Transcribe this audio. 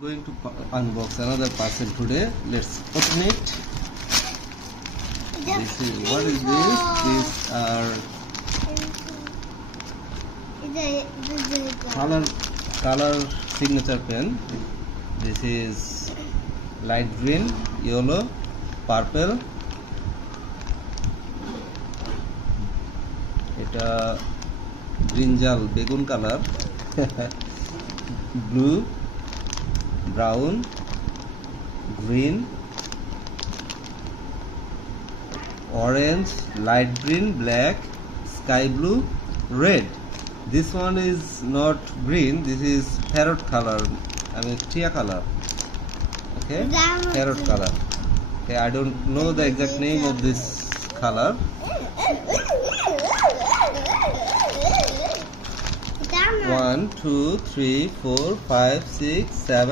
Going to unbox another parcel today. Let's open it. This is what is this? These are color signature pen. This is light green, yellow, purple. এটা brinjal বেগুন colour blue, brown, green, orange, light green, black, sky blue, red. This one is not green, this is parrot color, I mean tia color. Okay, parrot color. Okay, I don't know the exact name of this color. 1 2 3 4 5 6 7